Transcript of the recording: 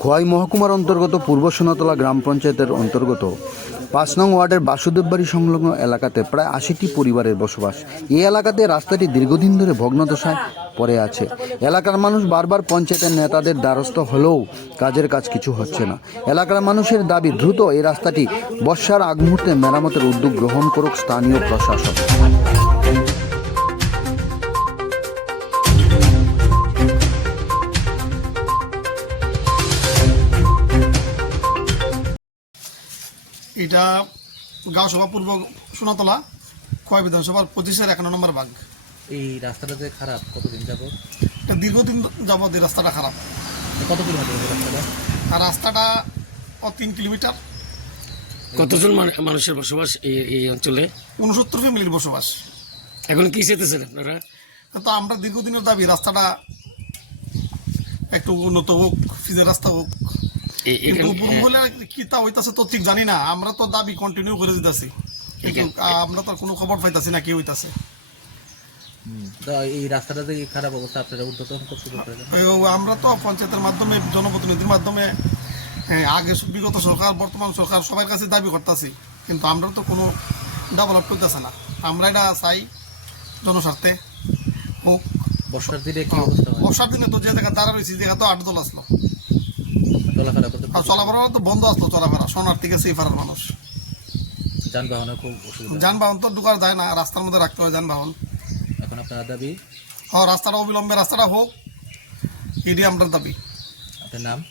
খোয়াই মহকুমার অন্তর্গত পূর্ব সোনাতলা গ্রাম পঞ্চায়েতের অন্তর্গত। পাঁচ নং ওয়ার্ডের বাসুদেববাড়ি সংলগ্ন এলাকাতে প্রায় আশিটি পরিবারের বসবাস। এই এলাকাতে রাস্তাটি দীর্ঘদিন ধরে ভগ্নদশায় পড়ে আছে। এলাকার মানুষ বারবার পঞ্চায়েতের নেতাদের দ্বারস্থ হলেও কাজের কাজ কিছু হচ্ছে না। এলাকার মানুষের দাবি দ্রুত এই রাস্তাটি বর্ষার আগ মুহূর্তে মেরামতের উদ্যোগ গ্রহণ করুক স্থানীয় প্রশাসন। এটা গাঁও সভা পূর্ব সোনাতলা কয় বিধানসভার পঁচিশের একান্ন নম্বর ভাগ এই রাস্তাটা যে খারাপ কতদিন যাব এটা দীর্ঘদিন যাবৎ এই রাস্তাটা খারাপ। কত কিলোমিটার হবে রাস্তাটা? আর রাস্তাটা ও তিন কিলোমিটার। কতজন মানে- মানুষের বসবাস এই এই অঞ্চলে? উনসত্তর ফ্যামিলির বসবাস। এখন কি চেতেছেন আপনারা? তো আমরা দীর্ঘদিনের দাবি রাস্তাটা একটু উন্নত হোক ফিজের রাস্তা হোক। কিন্তু কি তা হইতাছে তো ঠিক জানি না আমরা তো দাবি কন্টিনিউ করে দিতেছি। কিন্তু আমরা তো কোনো খবর পাইতাছি না কি হইতাছে। এই রাস্তাটা যে খারাপ অবস্থা আপনারা উদ্বোধন করতে আমরা তো পঞ্চায়েতের মাধ্যমে জনপ্রতিনিধির মাধ্যমে হ্যাঁ, আগে বিগত সরকার বর্তমান সরকার সবার কাছে দাবি করতেছি। কিন্তু আমরা তো কোনো ডেভেলপ করতেছে না। আমরা এটা চাই জনস্বার্থে হোক। বর্ষার দিনে কি অবস্থা বর্ষার দিনে তো যে জায়গা দাঁড়া রয়েছে এই জায়গা তো আট দল আসলো। চলাফেরা করতে চলাফেরা তো বন্ধ আসতো চলাফেরা। সোনার থেকে সেই ফারার মানুষ। যানবাহনে খুব অসুবিধা। যানবাহন তো ঢুকার যায় না রাস্তার মধ্যে রাখতে হয় যানবাহন। এখন আপনার দাবি? হ্যাঁ রাস্তাটা অবিলম্বে রাস্তাটা হোক এটি আমরা দাবি। আপনার নাম?